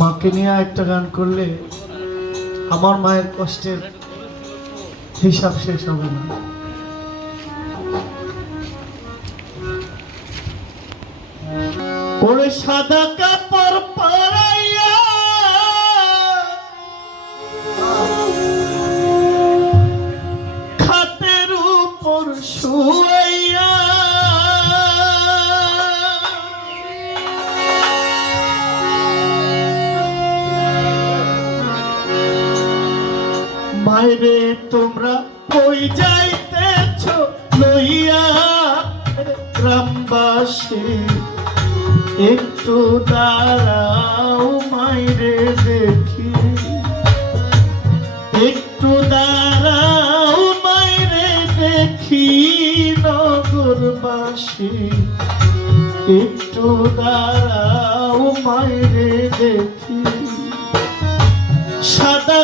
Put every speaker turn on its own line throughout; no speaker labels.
মাকে নিয়ে একটা গান করলে আমার মায়ের কষ্টের হিসাব শেষ হবে না। ওরে সাদা কাপড় মাইরে তোমরা কই যাইতেছ? লইয়া গ্রামবাসী, একটু দাঁড়াও মাইরে দেখি। একটু দাঁড়াও মাইরে দেখি নগরবাসী। একটু দাঁড়াও মাইরে দেখি। সাদা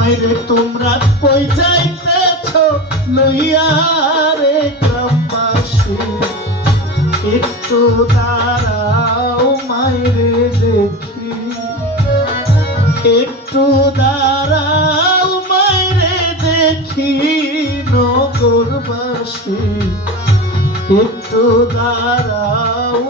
মাইরে তোমরা কই যাইতেছ? লইয়া রে একটু দাঁড়াও মাইরে দেখি। একটু দাঁড়াও মাইরে দেখি, নগরবাসী, একটু দাঁড়াও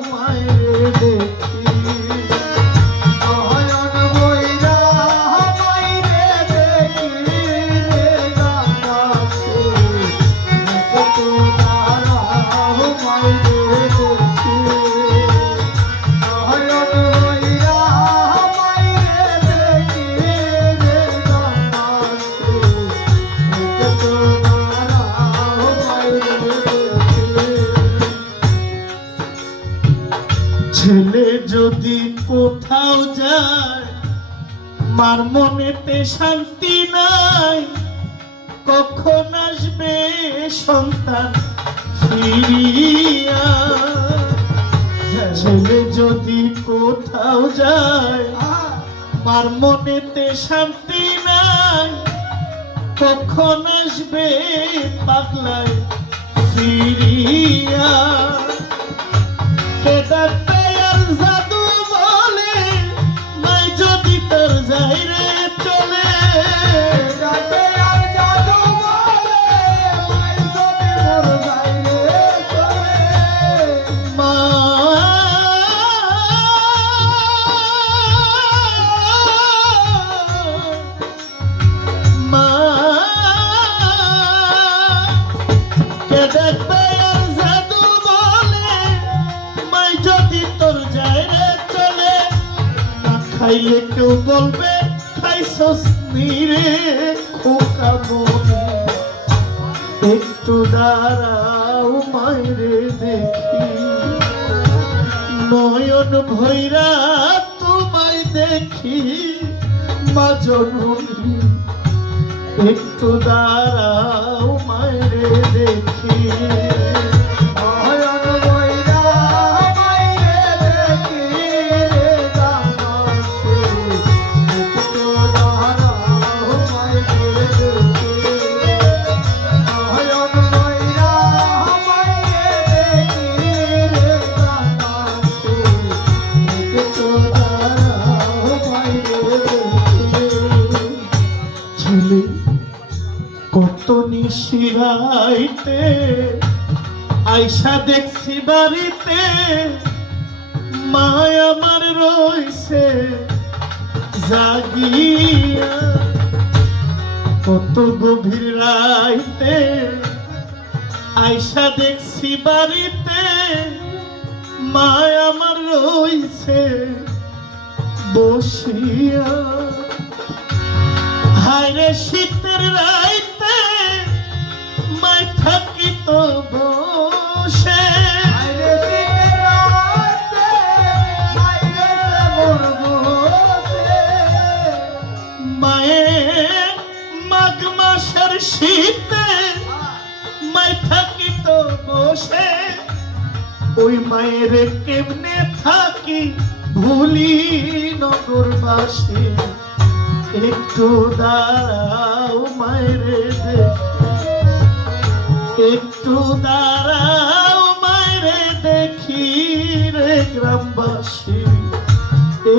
যদি কোথাও যায়, মার মনেতে শান্তি নাই। কখন আসবে সন্তান ফিরিয়া? ছেলে যদি কোথাও যায়, মার মনেতে শান্তি নাই। কখন আসবে পাগলায় ফিরিয়া? কে ডাক্তার জাদু বলে নাই যদি তোর যাই খাইলে কেউ বলবে খাইছস রে, খোকা মনে। একটু দাঁড়াও মাইরে দেখি। নয়ন ভৈরা তোমায় দেখি, মা জননী। একটু দাঁড়াও মাইরে দেখি। কত নিশিরাইতে আইসা দেখছি বাড়িতে, মায় আমার রইছে জাগিয়া। কত গভীর রাইতে আইসা দেখছি বাড়িতে, মায় আমার রইছে বসিয়া। হায়রে শীতের মাসের শীতে মাই থাকি তো বসে। ওই মায়ের কেমনে থাকি ভুলি নগরবাসী একটু দাঁড়াও মায়ের একটু দাঁড়াও মায়ের দেখি রে গ্রামবাসী।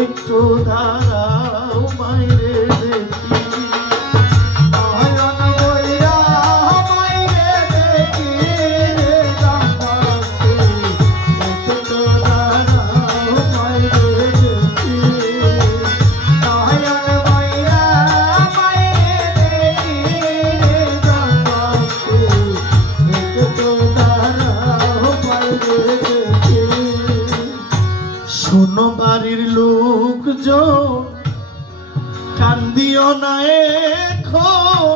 একটু দাঁড়াও লোকজন কান্দিও না এখন।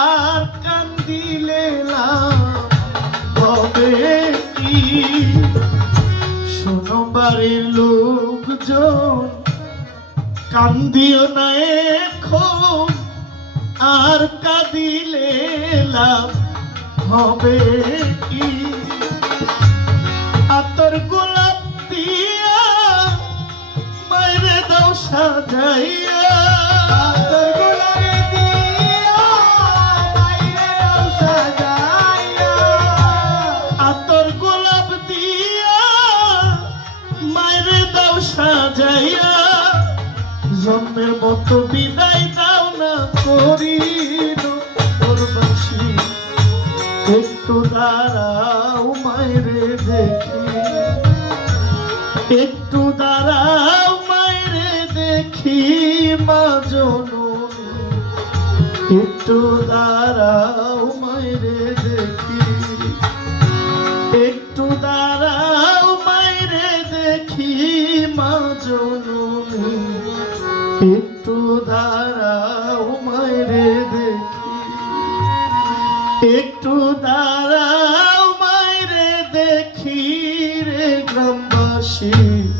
আর কান্দিলে হবে কি? শোনো বাড়ির লোকজন কান্দিও না এখন। আর কাঁদিলে লাভ হবে কি? সাজাইয়া
সাজাইয়া
জন্মের মতো বিদায় দাও না করি একটু দাঁড়াও মাইরে দেখি। একটু দাঁড়াও একটু দাঁড়াও মাইরে দেখি। একটু দাঁড়াও মাইরে দেখি মা জননী। একটু দাঁড়াও মাইরে দেখি। একটু দাঁড়াও মাইরে দেখি রে গ্রামবাসী।